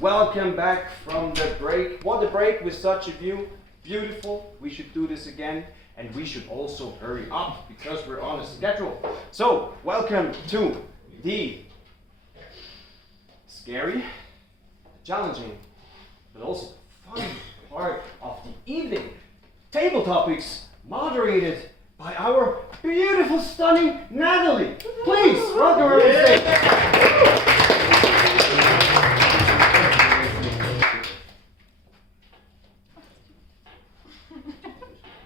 welcome back from the break. What a break with such a view. Beautiful. We should do this again. And we should also hurry up because we're on a schedule. So, welcome to the scary, challenging, but also fun part of the evening. Table Topics, moderated by our beautiful, stunning Natalie. Please, welcome her to the stage.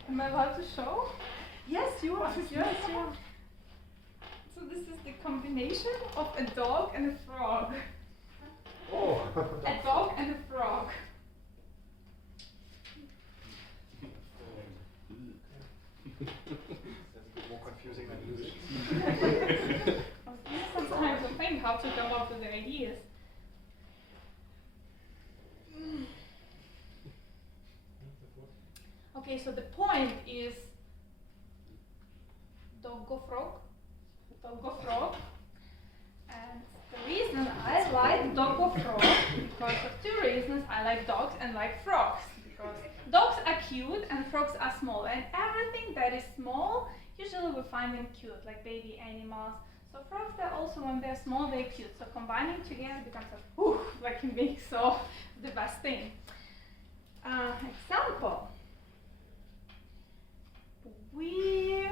Am I allowed to show? Yes, you are. Yes, you are. So this is the combination of a dog and a frog. Oh. A dog and a frog. That's more confusing than music. Sometimes I think how to come up with the ideas. Okay, so the point is doggo frog. And the reason I like doggo frog, because of two reasons. I like dogs and like frogs. Because dogs are cute and frogs are small. And everything that is small, usually we find them cute, like baby animals. So frogs, they're also, when they're small, they're cute. So combining together becomes like a mix of the best thing. Example. We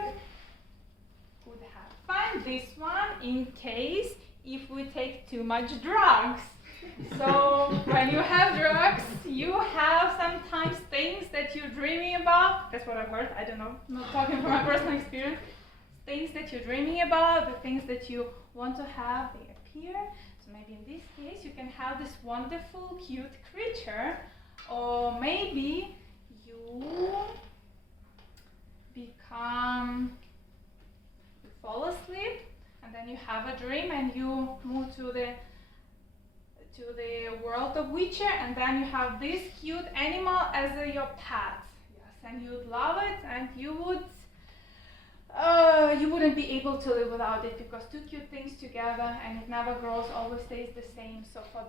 could have fun this one in case if we take too much drugs. So when you have drugs, you have sometimes things that you're dreaming about. That's what I've heard. I don't know. I'm not talking from my personal experience. Things that you're dreaming about, the things that you want to have, they appear. So maybe in this case, you can have this wonderful, cute creature, or maybe you fall asleep, and then you have a dream, and you move to the world of Witcher, and then you have this cute animal as your pet. Yes, and you'd love it, and you wouldn't be able to live without it, because two cute things together, and it never grows, always stays the same. So for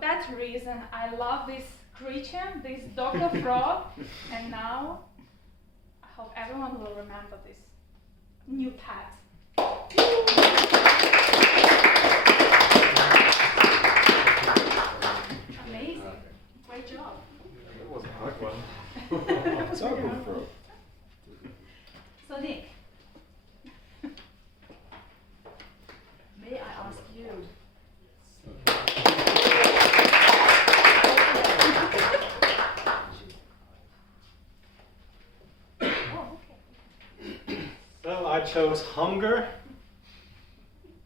that reason, I love this creature, this doggo frog, and now I hope everyone will remember this new pet. Amazing. Great job. That was a hard one. It's our good frog. So Nick, may I ask you? So I chose hunger,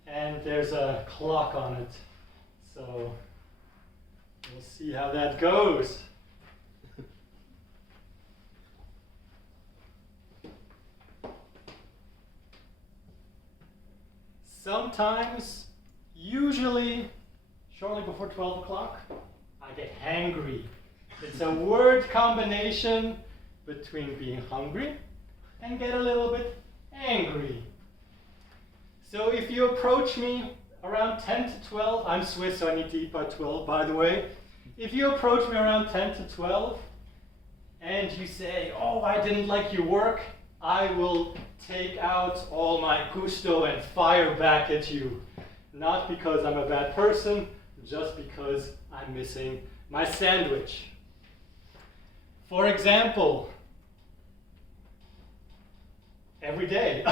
and there's a clock on it. So we'll see how that goes. Sometimes, usually shortly before 12 o'clock, I get hangry. It's a word combination between being hungry and get a little bit angry. So if you approach me around 10 to 12, I'm Swiss, so I need to eat by 12, by the way. If you approach me around 10 to 12 and you say, oh, I didn't like your work, I will take out all my gusto and fire back at you. Not because I'm a bad person, just because I'm missing my sandwich. For example, every day.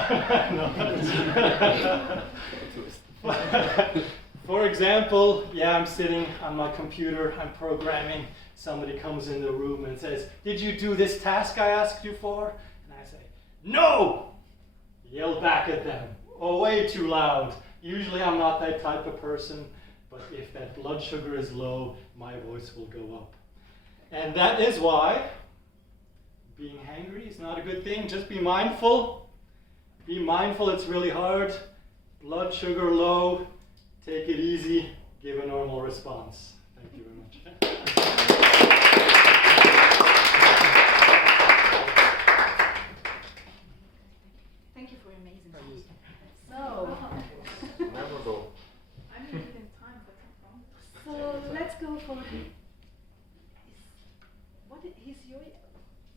For example, yeah, I'm sitting on my computer, I'm programming, somebody comes in the room and says, did you do this task I asked you for? And I say, no! Yell back at them, or way too loud. Usually I'm not that type of person, but if that blood sugar is low, my voice will go up. And that is why being hangry is not a good thing. Just be mindful. Be mindful, it's really hard. Blood sugar low, take it easy, give a normal response. Thank you very much. Thank you for your amazing speech. So, Memorable. I'm in time, but I'm wrong. so let's for what is Hsiaoyin?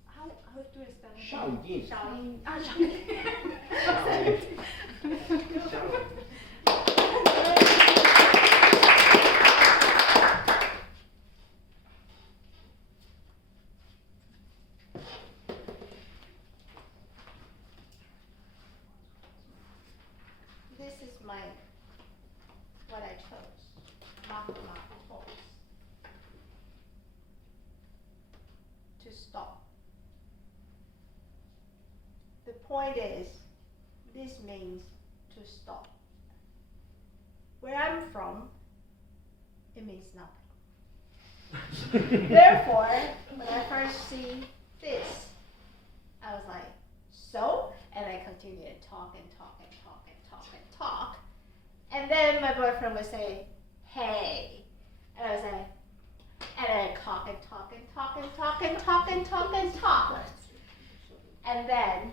How do I spell it? Hsiaoyin. Hsiaoyin. Ah, Hsiaoyin. This is what I chose. Pause. To stop. The point is, this means to stop. Where I'm from, it means nothing. Therefore, when I first see this, I was like, so? And I continued to talk and talk and talk and talk and talk. And then my boyfriend would say, hey. And I was like, and I talk and talk and talk and talk and talk and talk and talk. And then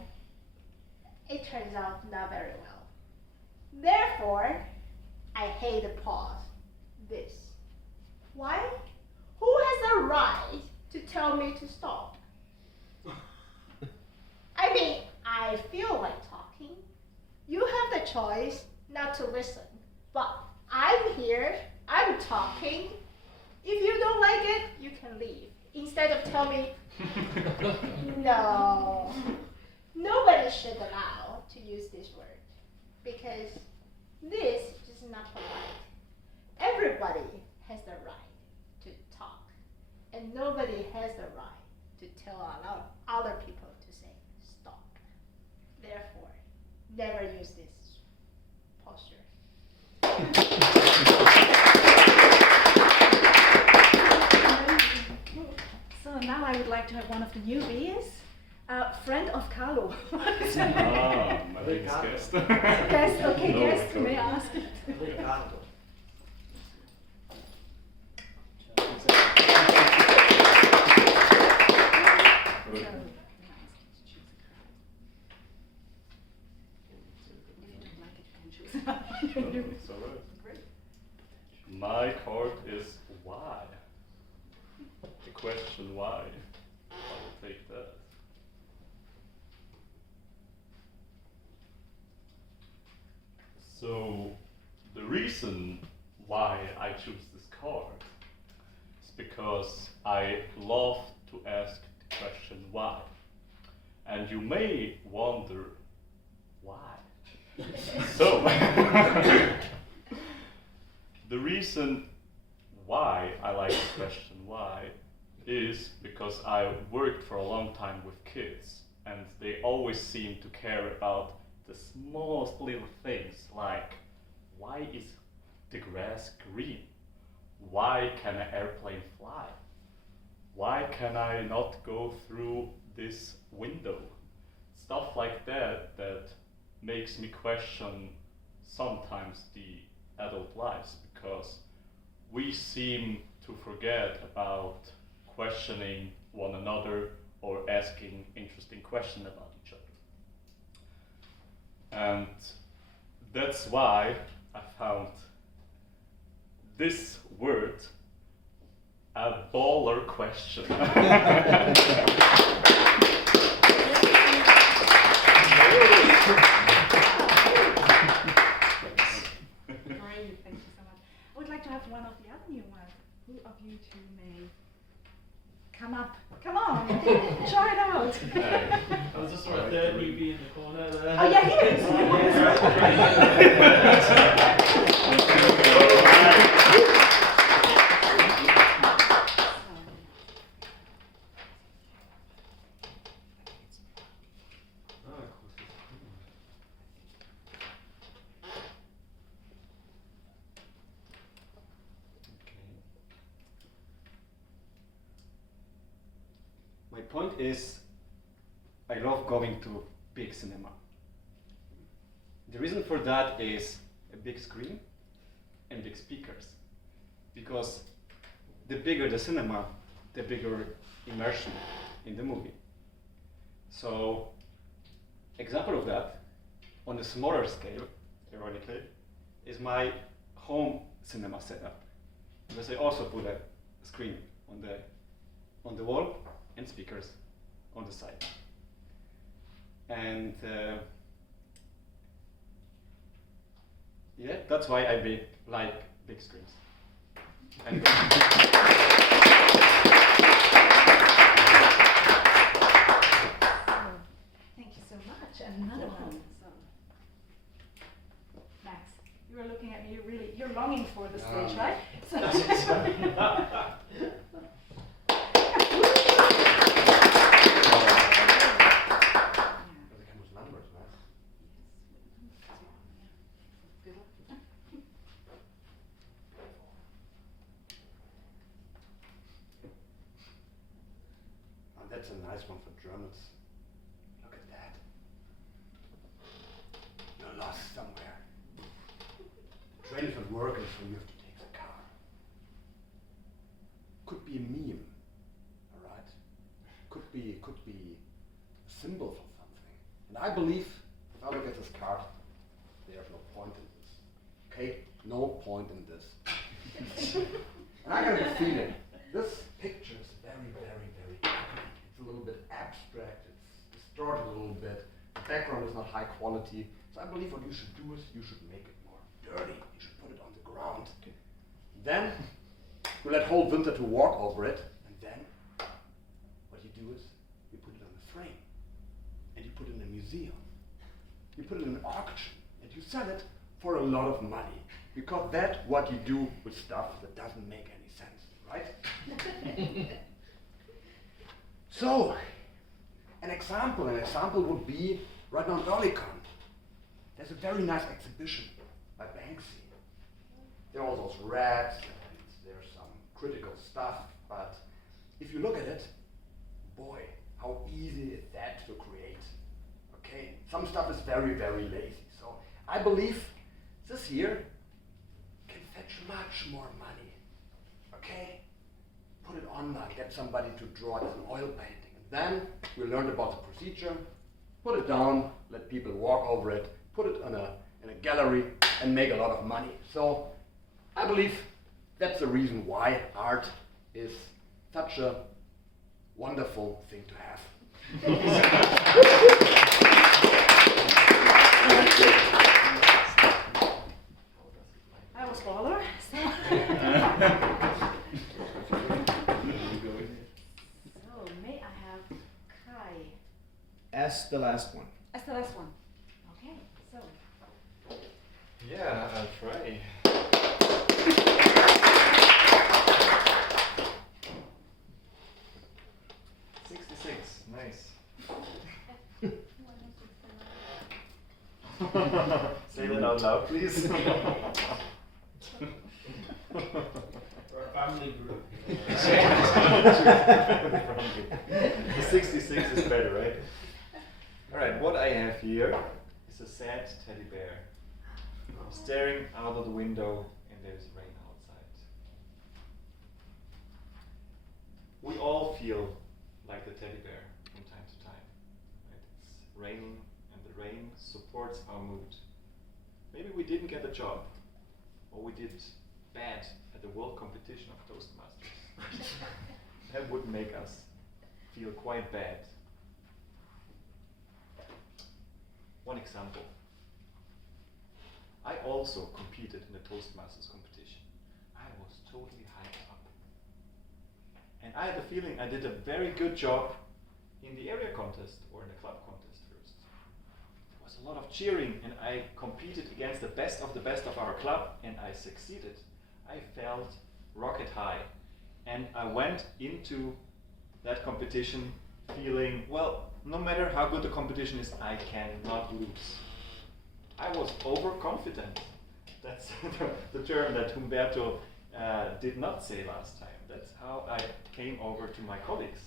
it turns out not very well. Therefore, I hate the pause. This. Why? Who has the right to tell me to stop? I mean, I feel like talking. You have the choice not to listen. But I'm here, I'm talking. If you don't like it, you can leave. Instead of tell me, no. Nobody should allow to use this word. Because this is not polite. Everybody has the right to talk. And nobody has the right to tell other people to say stop. Therefore, never use this posture. So now I would like to have one of the newbies, a friend of Carlo. My biggest guest. Guest, okay, No, guest, Ricardo. may I ask? Ricardo. It's all right. My card is why. The question why. I will take that. So the reason why I choose this card is because I love to ask the question why. And you may wonder why. So the reason why I like the question why is because I worked for a long time with kids and they always seem to care about the smallest little things like why is the grass green? Why can an airplane fly? Why can I not go through this window? Stuff like that that makes me question sometimes the adult lives because we seem to forget about questioning one another or asking interesting questions about each other. And that's why I found this word a baller question. Great, thank you so much. I would like to have one of the other new ones. Who of you two may come up? Come on, try it out. I was just right there, newbie in the corner there. Oh yeah, he is. My point is, I love going to big cinema. The reason for that is a big screen and big speakers. Because the bigger the cinema, the bigger immersion in the movie. So, example of that, on a smaller scale, ironically, is my home cinema setup. Because I also put a screen on the wall and speakers on the side. And yeah, that's why I like big screens. And Thank you so much. Another one. So, Max, you are looking at me. You're longing for the stage, right? So that's a nice one for Germans. Look at that. You're lost somewhere. The train is not working, so you have to take the car. Could be a meme, all right? Could be a symbol for something. And I believe, if I look at this card, there's no point in this. Okay? No point in this. And I got a feeling this picture is very, very, very ugly. It's a little bit abstract, it's distorted a little bit, the background is not high quality. So I believe what you should do is you should make it more dirty. You should put it on the ground. Then you let whole winter to walk over it, and then what you do is you put it on a frame, and you put it in a museum. You put it in an auction, and you sell it for a lot of money. Because that's what you do with stuff that doesn't make any sense, right? So, an example would be right now in Egerton. There's a very nice exhibition by Banksy. There are all those rats, and there's some critical stuff, but if you look at it, boy, how easy is that to create? Okay, some stuff is very, very lazy. So I believe this here can fetch much more money. Okay? Put it online, get somebody to draw it as an oil painting. And then we learned about the procedure, put it down, let people walk over it, put it in a gallery and make a lot of money. So I believe that's the reason why art is such a wonderful thing to have. I was baller. So may I have Kai As the last one. as the last one? Okay. So Yeah, I'll try. Nice. Say that out loud, please. For a family group. The 66 is better, right? Alright, what I have here is a sad teddy bear staring out of the window, and there's rain outside. We all feel like the teddy bear from time to time. Right? It's raining, and the rain supports our mood. Maybe we didn't get a job, or we did bad at the world competition of Toastmasters. That would make us feel quite bad. One example. I also competed in the Toastmasters competition. I was totally hyped up. And I had the feeling I did a very good job in the area contest or in the club contest first. There was a lot of cheering, and I competed against the best of our club, and I succeeded. I felt rocket high. And I went into that competition feeling, well, no matter how good the competition is, I cannot lose. I was overconfident. That's the term that Humberto did not say last time. That's how I came over to my colleagues.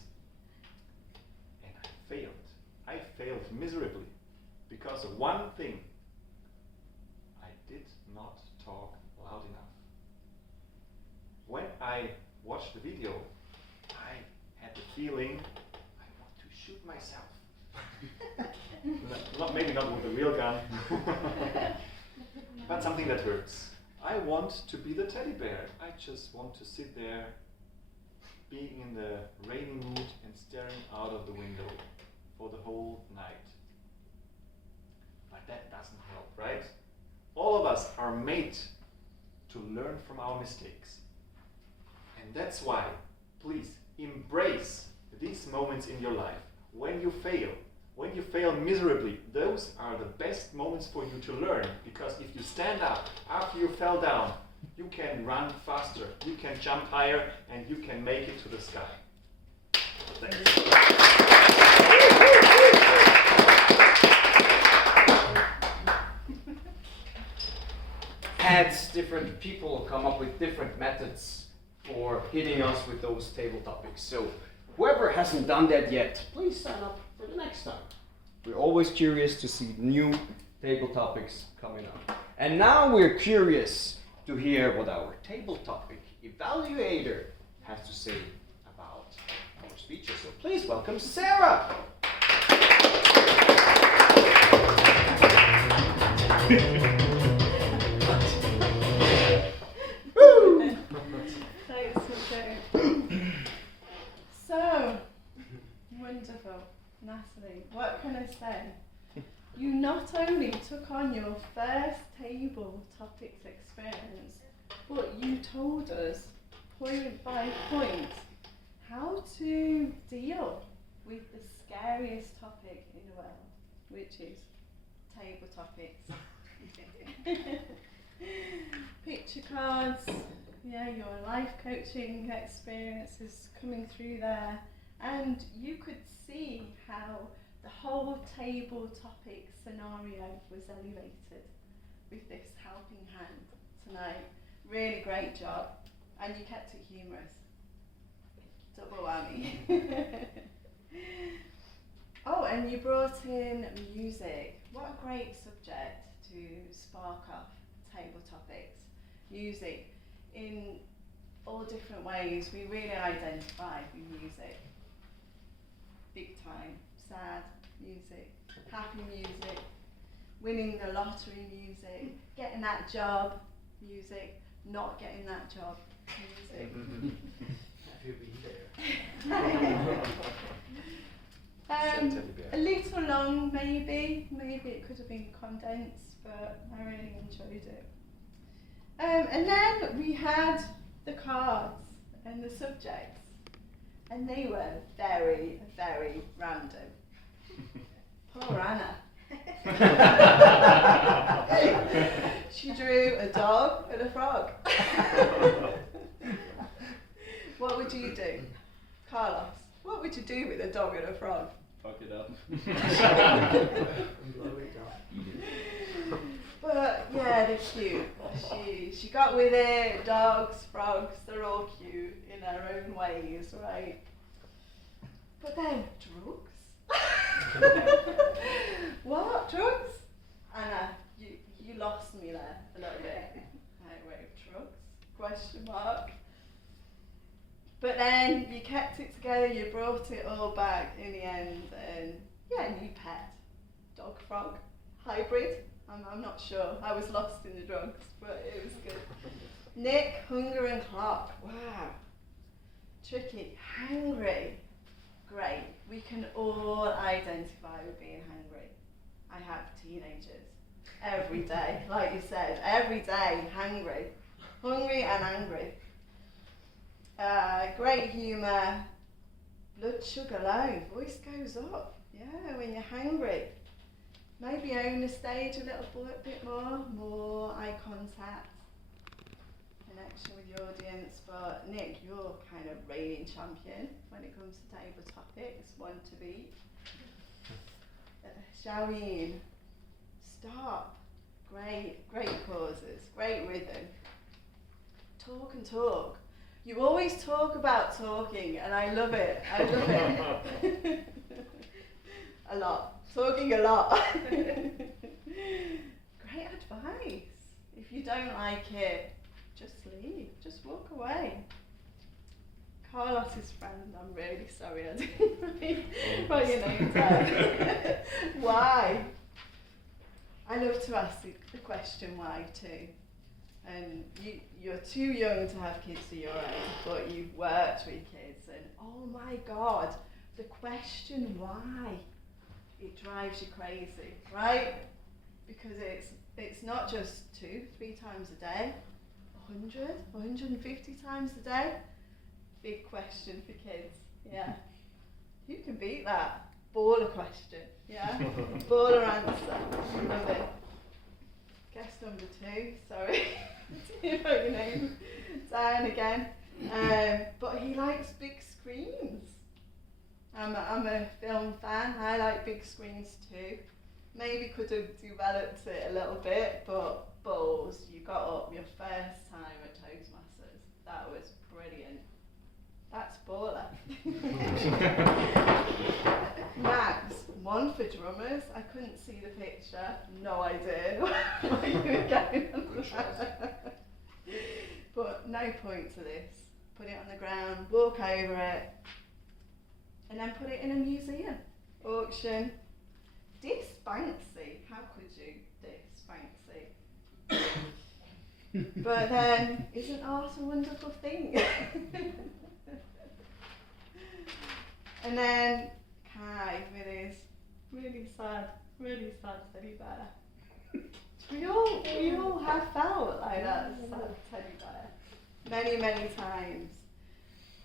And I failed. I failed miserably because of one thing. I did not talk loud enough. When I watched the video, I had the feeling I want to shoot myself. Maybe not with a real gun, but something that hurts. I want to be the teddy bear. I just want to sit there being in the rainy mood and staring out of the window for the whole night. But that doesn't help, right? All of us are made to learn from our mistakes. And that's why, please, embrace these moments in your life. When you fail miserably, those are the best moments for you to learn, because if you stand up after you fell down, you can run faster, you can jump higher, and you can make it to the sky. Thanks. Had different people come up with different methods for hitting us with those table topics. So whoever hasn't done that yet, please sign up for the next time. We're always curious to see new table topics coming up. And now we're curious to hear what our table topic evaluator has to say about our speeches. So please welcome Sarah. Woo! Thanks, Nico. So, wonderful. Natalie, what can I say? You not only took on your first table topics experience, but you told us point by point how to deal with the scariest topic in the world, which is table topics. Picture cards, yeah, your life coaching experience is coming through there, and you could see how the whole table topic scenario was elevated with this helping hand tonight. Really great job, and you kept it humorous. Double whammy. Oh, and you brought in music. What a great subject to spark off table topics. Music in all different ways. We really identify with music. Big time. Sad music, happy music, winning the lottery music, getting that job music, not getting that job music. Have you been there? A little long maybe it could have been condensed, but I really enjoyed it. And then we had the cards and the subjects, and they were very, very random. Poor Anna. She drew a dog and a frog. What would you do? Carlos, what would you do with a dog and a frog? Fuck it up. But yeah, they're cute. She got with it. Dogs, frogs, they're all cute in their own ways, right? But then drugs? What? Drugs? Anna, you lost me there a little bit. Wait, drugs? Question mark. But then you kept it together, you brought it all back in the end, and yeah, new pet. Dog frog. Hybrid? I'm not sure. I was lost in the drugs, but it was good. Nick, hunger and clock. Wow. Tricky. Hungry. Great. We can all identify with being hungry. I have teenagers. Every day, like you said, every day, hungry. Hungry and angry. Great humour. Blood sugar low. Voice goes up. Yeah, when you're hungry. Maybe own the stage a little bit more eye contact, connection with your audience. But Nick, you're kind of reigning champion when it comes to table topics, one to beat. Hsiaoyin, stop. Great pauses, great rhythm. Talk and talk. You always talk about talking, and I love it. A lot. Talking a lot. Great advice. If you don't like it, just leave. Just walk away. Carlos's friend, I'm really sorry I didn't write your name down. Why? I love to ask the question why too. and you're too young to have kids of your age, but you've worked with kids, and oh my God, the question why, it drives you crazy, right? Because it's not just 2-3 times a day, 100, 150 times a day. Big question for kids, yeah. Who can beat that? Baller question, yeah? Baller answer, love it. Guest number 2, sorry, you know your name, Diane again. But he likes big screens. I'm a film fan, I like big screens too. Maybe could have developed it a little bit, but balls, you got up your first time at Toastmasters. That was brilliant. That's baller. Max, 1 for drummers. I couldn't see the picture. No idea what you were getting on that. But no point to this. Put it on the ground, walk over it, and then put it in a museum. Auction. This fancy. How could you? This fancy. But then, isn't art a wonderful thing? And then Kai with his really sad teddy bear. We all have felt like that sad teddy bear many times.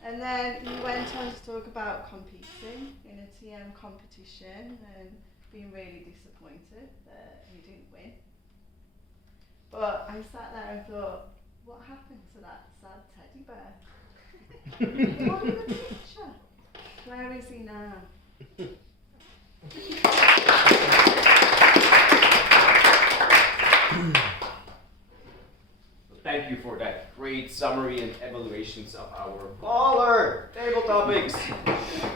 And then he went on to talk about competing in a TM competition and being really disappointed that he didn't win. But I sat there and thought, what happened to that sad teddy bear? Not in the picture. Where is he now? Thank you for that great summary and evaluations of our baller table topics.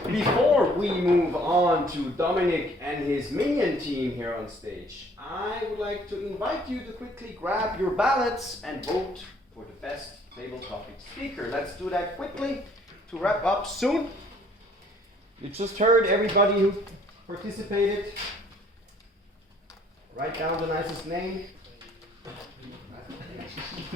Before we move on to Dominik and his minion team here on stage, I would like to invite you to quickly grab your ballots and vote for the best table topic speaker. Let's do that quickly to wrap up soon. You just heard everybody who participated. Write down the nicest name. I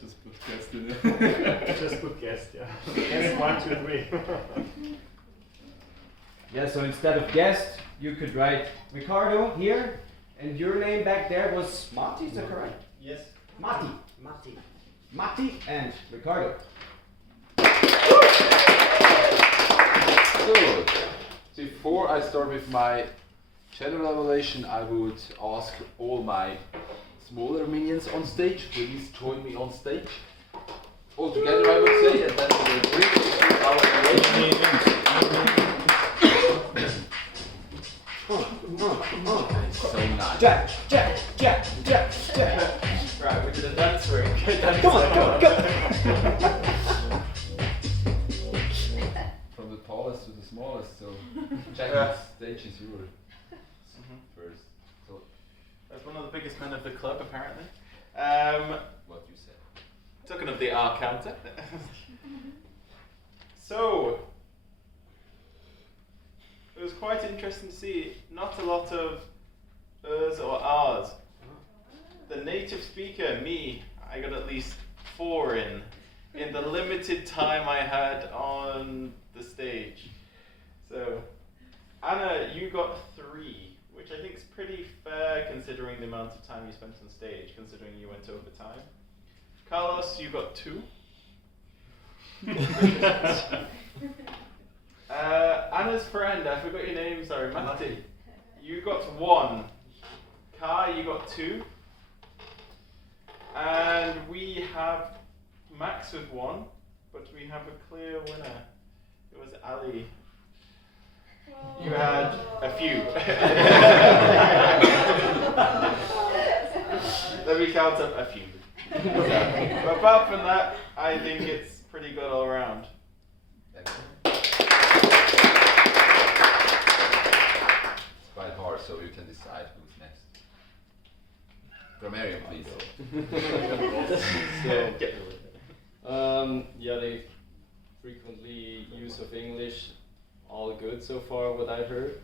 just put guest in it. Just put guest, yeah. Guest 1, 2, 3. Yeah, so instead of guest, you could write Ricardo here, and your name back there was Matti, is that correct? Yes. Matti. Matti and Ricardo. So, before I start with my general evaluation, I would ask all my smaller minions on stage, please join me on stage. All together, I would say, and then we will bring our evaluation. So nice. Jack. Right, we did a dance break. Come on. From the tallest to the smallest, so Jack, stage is yours first. So, That's one of the biggest men of the club, apparently. what you said. Talking of the R counter. So, it was quite interesting to see not a lot of ers or r's. The native speaker, me, I got at least 4 in the limited time I had on the stage. So, Anna, you got 3, which I think is pretty fair considering the amount of time you spent on stage, considering you went over time. Carlos, you got 2. Anna's friend, I forgot your name, sorry, Matti. You got 1. Kai, you got 2. And we have Max with 1, but we have a clear winner. It was Ali. You had a few. Let me count up a few. But apart from that, I think it's pretty good all around. It's quite hard, so you can decide who's next. Grammarian, please. Yeah, they frequently use of English, all good so far, what I've heard.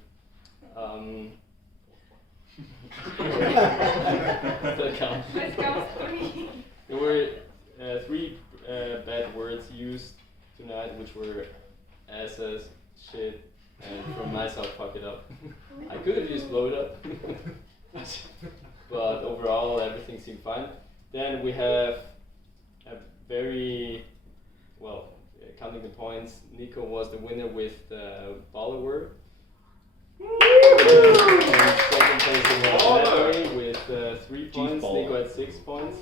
That counts. Let's go 3. There were 3 bad words used tonight, which were asses, shit, and from myself, fuck it up. I could have used blow it up, but overall everything seemed fine. Then we have a very, well, counting the points, Nico was the winner with the baller word. Second place was Natalie with 3 points, Nico had 6 points.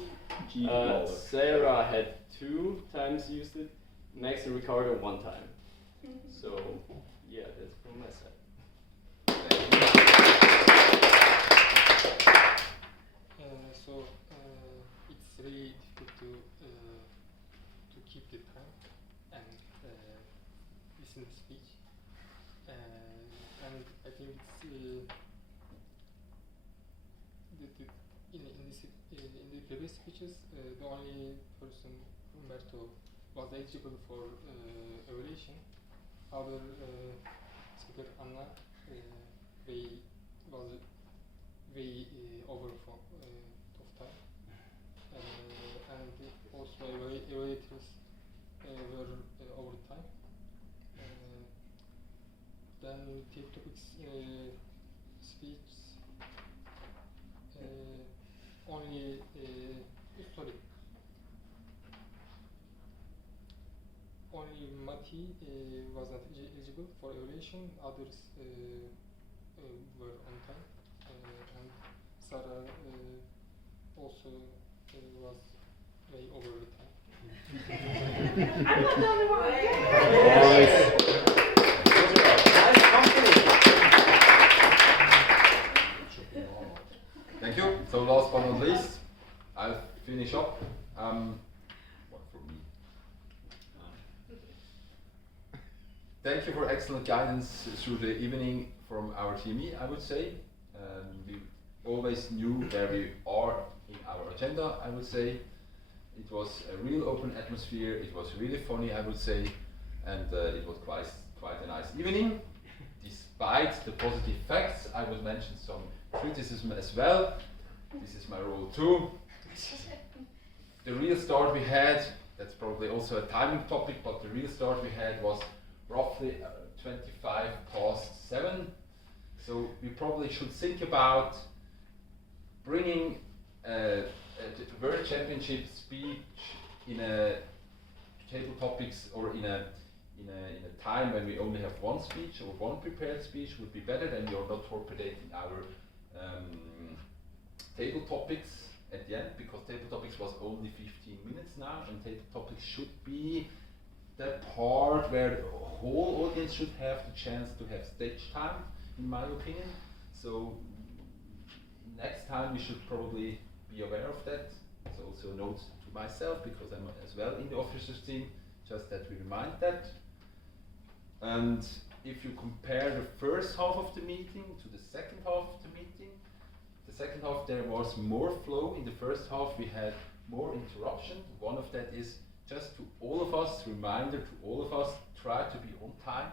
Sarah had 2 times used it, Max and Ricardo 1 time. So, yeah, that's from my side. It's really difficult to keep the time and listen to speech. And I think it's in the previous speeches, the only person, Humberto, was eligible for evaluation. Other speaker Anna was way over of time, and also evaluators were over time. Then TableTopics speech only sorry. Only Mati was not eligible for evaluation. Others were on time, and Sarah also was way over the time. I'm not the only one. Thank you. So last but not least, I'll finish up. What for me? Thank you for excellent guidance through the evening from our TME, I would say. We always knew where we are in our agenda, I would say. It was a real open atmosphere, it was really funny, I would say, and it was quite a nice evening. Despite the positive facts, I will mention some criticism as well. This is my role too. The real start we had, that's probably also a timing topic, but the real start we had was roughly 7:25. So we probably should think about bringing the World Championship speech in a TableTopics or in a time when we only have one speech or one prepared speech would be better, than you're not torpedoing our TableTopics at the end, because TableTopics was only 15 minutes now, and TableTopics should be the part where the whole audience should have the chance to have stage time, in my opinion. So next time we should probably be aware of that. It's also a note to myself, because I'm as well in the officers team, just that we remind that. And if you compare the first half of the meeting to the second half of the meeting, the second half there was more flow. In the first half we had more interruption. One of that is just to all of us, reminder to all of us, try to be on time.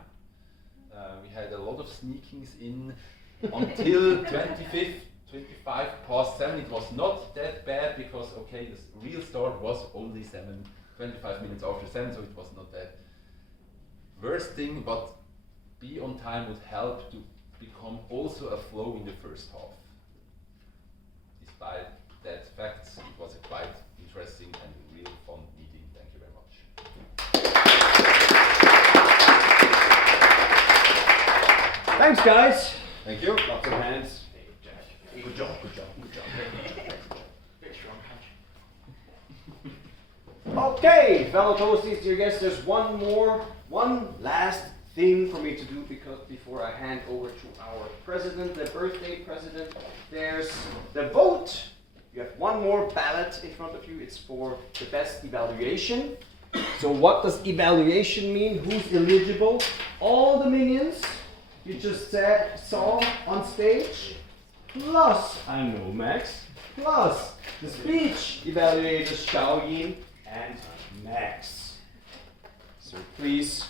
We had a lot of sneakings in until 25 past 7. It was not that bad, because okay, the real start was only 25 minutes after 7, so it was not that worst thing, but be on time would help to become also a flow in the first half. Despite that facts, it was a quite interesting and real fun meeting. Thank you very much. Thanks, guys. Thank you. Lots of hands. Good job. Very strong catch. Okay, fellow toasties, dear guests, there's one last thing for me to do, because before I hand over to our president, the birthday president, there's the vote. You have one more ballot in front of you. It's for the best evaluation. So what does evaluation mean? Who's eligible? All the minions you just saw on stage, plus, I know Max, plus the speech evaluators Hsiaoyin and Max. So please.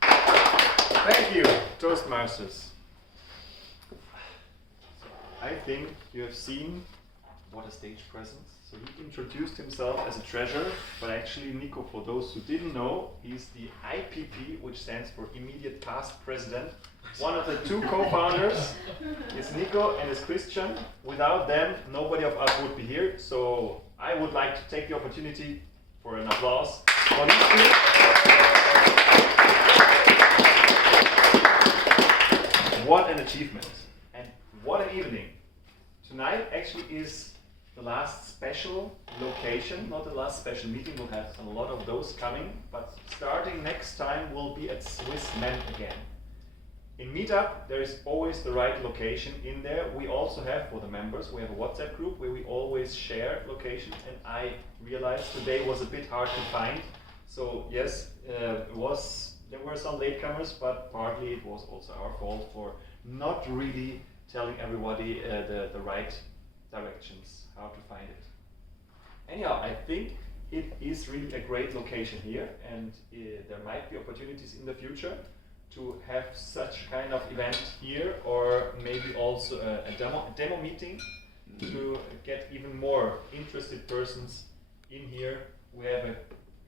Thank you, Toastmasters. I I think you have seen what a stage presence. So he introduced himself as a treasurer, but actually Nico, for those who didn't know, he's the IPP, which stands for Immediate Past President. One of the two co-founders is Nico and is Christian. Without them, nobody of us would be here. So I would like to take the opportunity for an applause for these two. What an achievement and what an evening. Tonight actually is the last special location, not the last special meeting. We'll have a lot of those coming, but starting next time we'll be at Swiss Men again. In Meetup, there is always the right location in there. We also have, for the members, we have a WhatsApp group where we always share locations, and I realized today was a bit hard to find. So yes, there were some latecomers, but partly it was also our fault for not really telling everybody the right directions, how to find it. Anyhow, I think it is really a great location here, and there might be opportunities in the future to have such kind of event here, or maybe also a demo meeting to get even more interested persons in here. We have a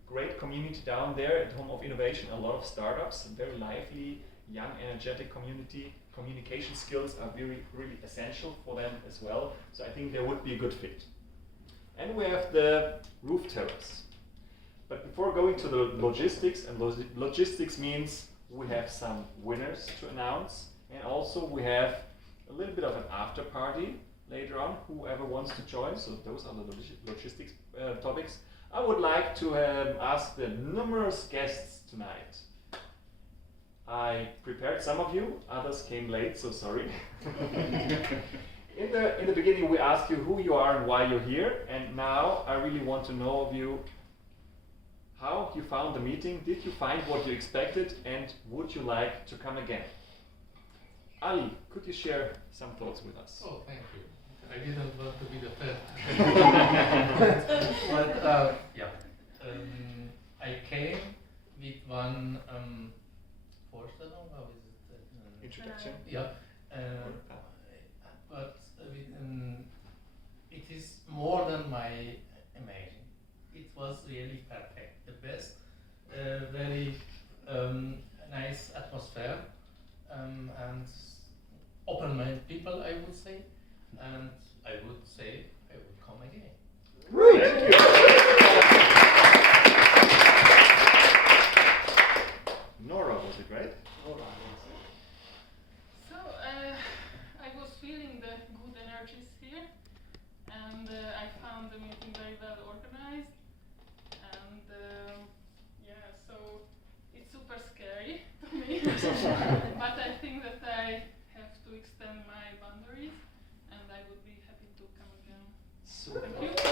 great community down there at Home of Innovation, a lot of startups, a very lively, young, energetic community. Communication skills are really essential for them as well, so I think there would be a good fit. And we have the roof terrace. But before going to the logistics, and logistics means we have some winners to announce, and also we have a little bit of an after party later on, whoever wants to join, so those are the logistics topics. I would like to ask the numerous guests tonight. I prepared some of you, others came late, so sorry. In the beginning we asked you who you are and why you're here, and now I really want to know of you how you found the meeting. Did you find what you expected, and would you like to come again? Ali, could you share some thoughts with us? Oh, thank you. I didn't want to be the first. But I came with one Vorstellung, how is it? Introduction. Yeah. But it is more than my imagine. It was really perfect. The best, very nice atmosphere, and open-minded people, I would say. And I would say I would come again. Great. Thank you. Nora, was it right? Nora, So I was feeling the good energies here, and I found the meeting very well organized, and so it's super scary to me, but I think that I have to extend my boundaries, and I would be happy to come again. Super. Thank you.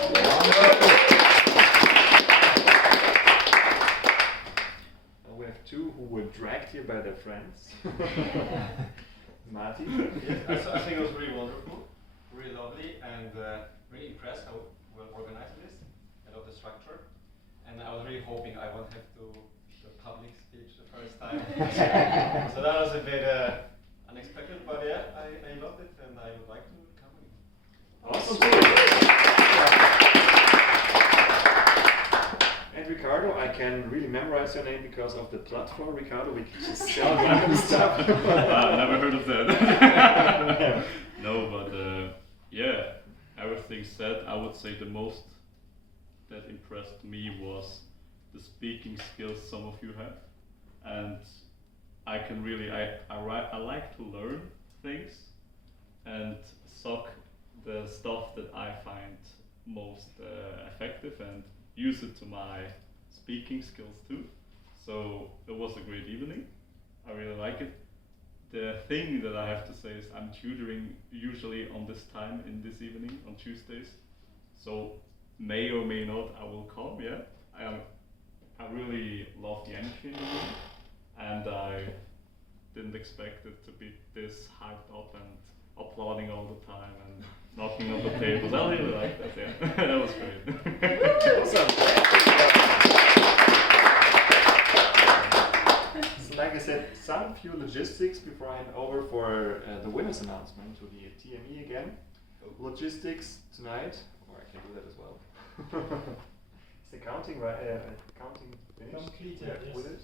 We have two who were dragged here by their friends. Marty? Yes, I think it was really wonderful, really lovely, and really impressed how well organized it is. I love the structure, and I was really hoping I won't have to do the public speech the first time. So that was a bit unexpected, but yeah, I loved it, and I would like to come again. Awesome. And Ricardo, I can really memorize your name because of the platform, Ricardo. We can just sell random stuff. Never heard of that. No, but yeah, everything said. I would say the most that impressed me was the speaking skills some of you have, and I can really I like to learn things and suck the stuff that I find most effective and use it to my speaking skills too. So it was a great evening. I really like it. The thing that I have to say is I'm tutoring usually on this time in this evening on Tuesdays. So may or may not I will come, yeah. I really love the energy in the room, and I didn't expect it to be this hyped up and applauding all the time and knocking on the tables. I really like that, yeah. That was great. So like I said, some few logistics before I hand over for the winners announcement to the TME again. Logistics tonight, or I can do that as well. Is the counting counting finished? Completed, Yeah, yes. with it?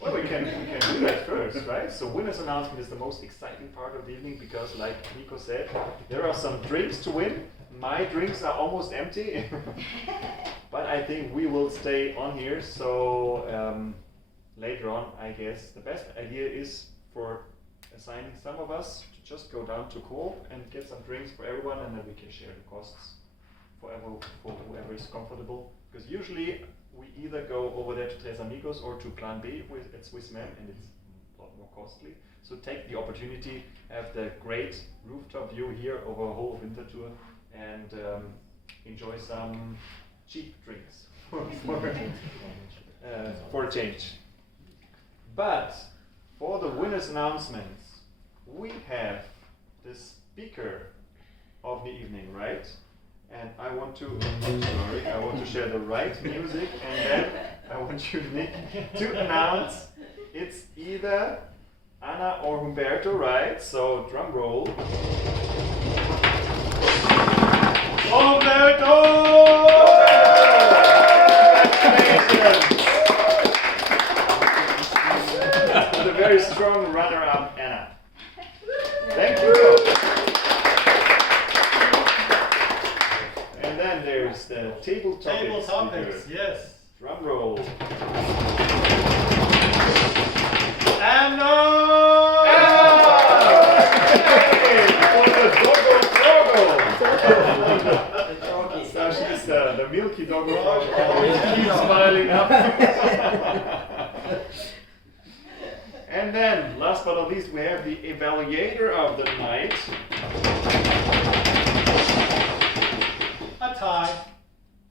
Well, we can do that first, right? So winners announcement is the most exciting part of the evening because, like Nico said, there are some drinks to win. My drinks are almost empty, but I think we will stay on here. So later on, I guess the best idea is for assigning some of us to just go down to Coop and get some drinks for everyone, and then we can share the costs for whoever is comfortable. Because usually we either go over there to Tres Amigos or to Plan B at Swiss Mem, and it's a lot more costly. So take the opportunity, have the great rooftop view here over a whole Winterthur, and enjoy some cheap drinks for a change. But for the winners' announcements, we have the speaker of the evening, right? And I want to share the right music, and then I want you, Nick, to announce it's either Anna or Humberto, right? So drum roll. Humberto! Congratulations! And a very strong runner-up, Anna. Thank you. And then there's the TableTopics. TableTopics, yes. Drum roll. Anna! Hey! For the doggo. So she's the milky doggo. Keeps smiling up. And then, last but not least, we have the evaluator of the night. A tie.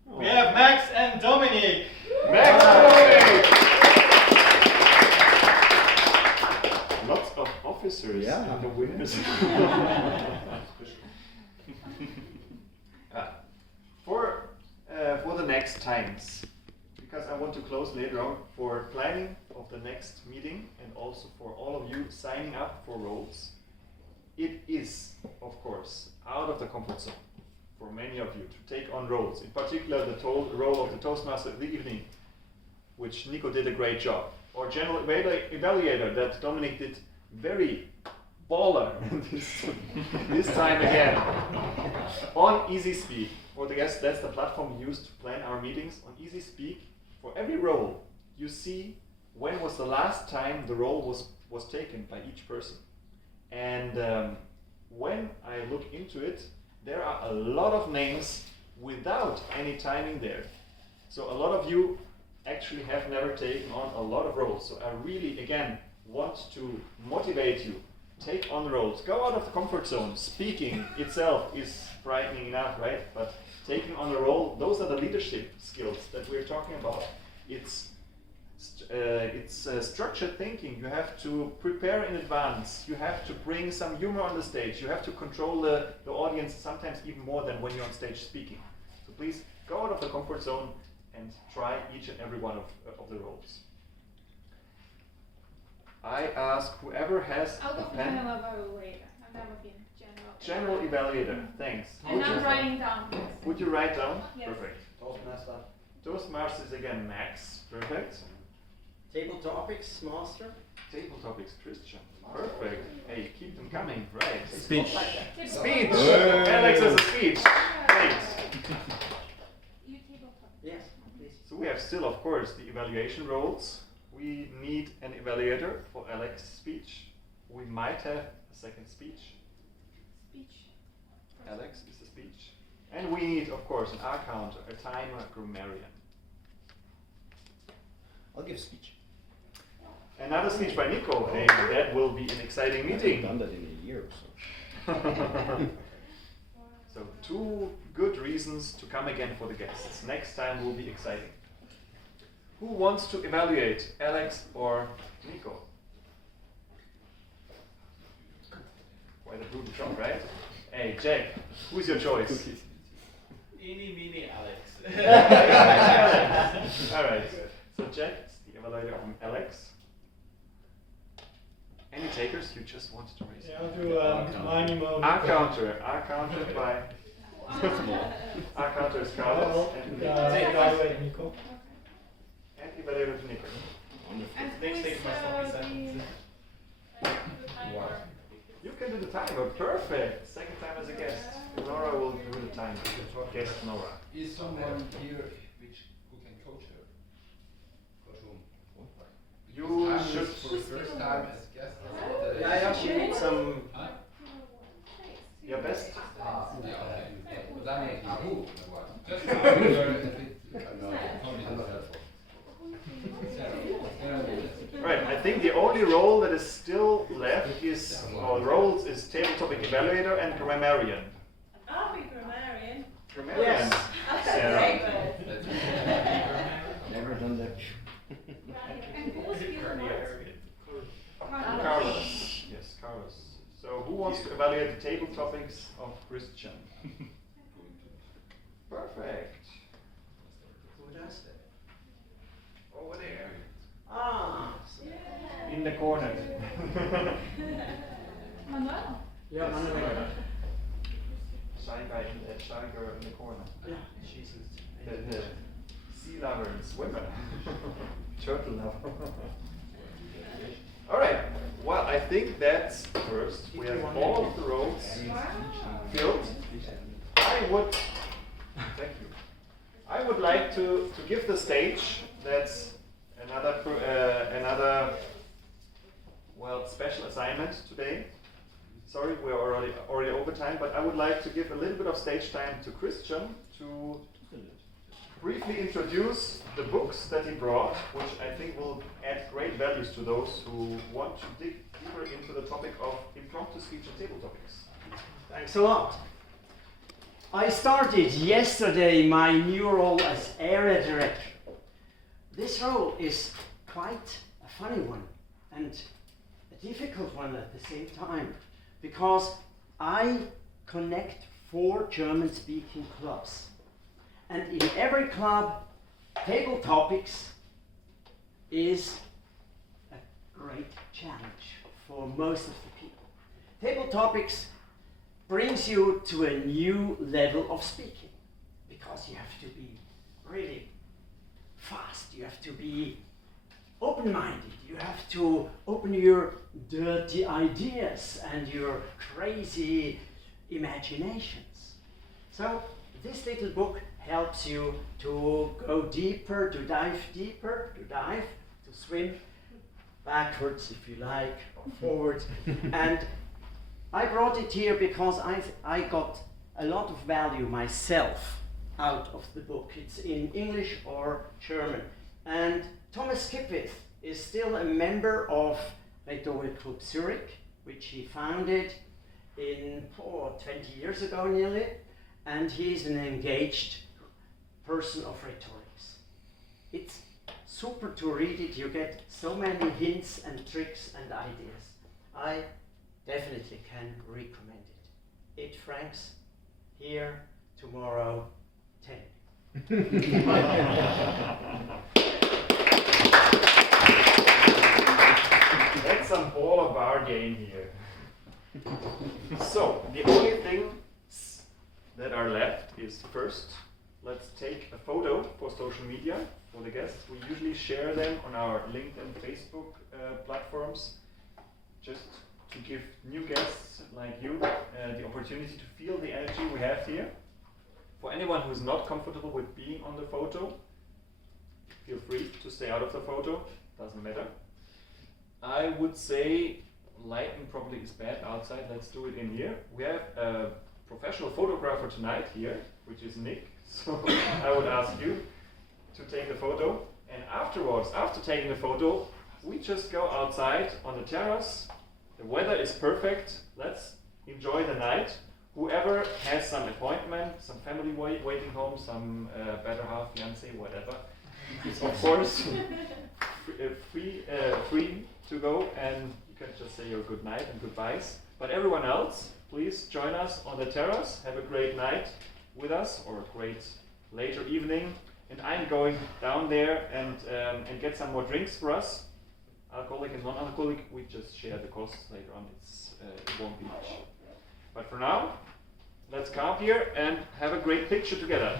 We have Max and Dominik. Max and Dominik! Lots of officers in the winners. For the next times, because I want to close later on for planning of the next meeting and also for all of you signing up for roles. It is, of course, out of the comfort zone for many of you to take on roles, in particular the role of the Toastmaster of the evening, which Nico did a great job, or general evaluator that Dominik did very baller this time again. On EasySpeak, for the guests, that's the platform we use to plan our meetings. On EasySpeak, for every role, you see when was the last time the role was taken by each person. And when I look into it, there are a lot of names without any timing there. So a lot of you actually have never taken on a lot of roles. So I really, again, want to motivate you. Take on the roles. Go out of the comfort zone. Speaking itself is frightening enough, right? But taking on a role, those are the leadership skills that we're talking about. It's structured thinking. You have to prepare in advance. You have to bring some humor on the stage. You have to control the audience, sometimes even more than when you're on stage speaking. So please go out of the comfort zone and try each and every one of the roles. I ask whoever has I'll a go for pen. general evaluator. I've never been general. General evaluator, thanks. And I'm writing down. Would you write down? Yes. Perfect. Toastmaster. Toastmaster is again Max. Perfect. TableTopics master. TableTopics Christian. Perfect. Hey, keep them coming. Right. Speech. Speech. Alex has a speech. Thanks. You TableTopics. Yes, please. So we have still, of course, the evaluation roles. We need an evaluator for Alex's speech. We might have a second speech. Speech. Alex is the speech. And we need, of course, an R counter, a timer, a grammarian. I'll give speech. Another speech by Nico. Hey, that will be an exciting meeting. I've done that in a year or so. So 2 good reasons to come again for the guests. Next time will be exciting. Who wants to evaluate, Alex or Nico? Quite a brutal job, right? Hey, Jack, who's your choice? Eeny, meeny, Alex. Alright, so Jack is the evaluator on Alex. Any takers? You just wanted to raise. Yeah, I'll do minimum. Our counter by. Our counter is Carlos. And evaluate Nico. And evaluate Nico. And Next who take is my sloppy You can do the timer. Perfect. Second time as a guest. Nora will do the timer. Guest Nora. Is someone here who can coach her? Coach whom? You should should. for the first time as guest. Yeah, you need some. Your best. Yeah, okay. But I mean, who? Just Right, I think the only role that is still left is, or roles is TableTopic Evaluator and Grammarian. I'll be grammarian. Grammarian. Yes. Sarah. Never done that. And who was Carlos. Yes, Carlos. So who wants to evaluate the table topics of Christian? Perfect. Who does that? Over there. Ah. In the corner. Manuel. Yeah, Manuel. Shy guy in the shy girl in the corner. Yeah. She's the sea lover and swimmer. Turtle lover. Alright, well I think that's first. We have all of the roles filled. I would like to give the stage. That's another well special assignment today. Sorry, we're already over time, but I would like to give a little bit of stage time to Christian to briefly introduce the books that he brought, which I think will add great values to those who want to dig deeper into the topic of impromptu speech and table topics. Thanks a lot. I started yesterday my new role as area director. This role is quite a funny one and a difficult one at the same time, because I connect 4 German-speaking clubs. And in every club, table topics is a great challenge for most of the people. Table topics brings you to a new level of speaking, because you have to be really fast, you have to be open-minded, you have to open your dirty ideas and your crazy imaginations. So this little book helps you to go deeper, to dive deeper, to swim backwards if you like, or forwards. And I brought it here because I got a lot of value myself out of the book. It's in English or German. And Thomas Kipwith is still a member of Rhetoric Club Zurich, which he founded in 20 years ago nearly. And he's an engaged person of rhetorics. It's super to read it. You get so many hints and tricks and ideas. I definitely can recommend it. 8 francs here, tomorrow 10. That's some baller bargain here. So, the only things that are left is first, let's take a photo for social media for the guests. We usually share them on our LinkedIn, Facebook platforms, just to give new guests like you the opportunity to feel the energy we have here. For anyone who's not comfortable with being on the photo, feel free to stay out of the photo, doesn't matter. I would say lighting probably is bad outside, let's do it in here. We have a professional photographer tonight here, which is Nick, so I would ask you to take the photo, and afterwards, after taking the photo, we just go outside on the terrace. The weather is perfect, let's enjoy the night. Whoever has some appointment, some family waiting home, some better half, fiancé, whatever, is of course free to go, and you can just say your good night and goodbyes. But everyone else, please join us on the terrace, have a great night with us, or a great later evening. And I'm going down there and get some more drinks for us. alcoholic and non-alcoholic, we just share the costs later on. It won't be much. But for now, let's come up here and have a great picture together.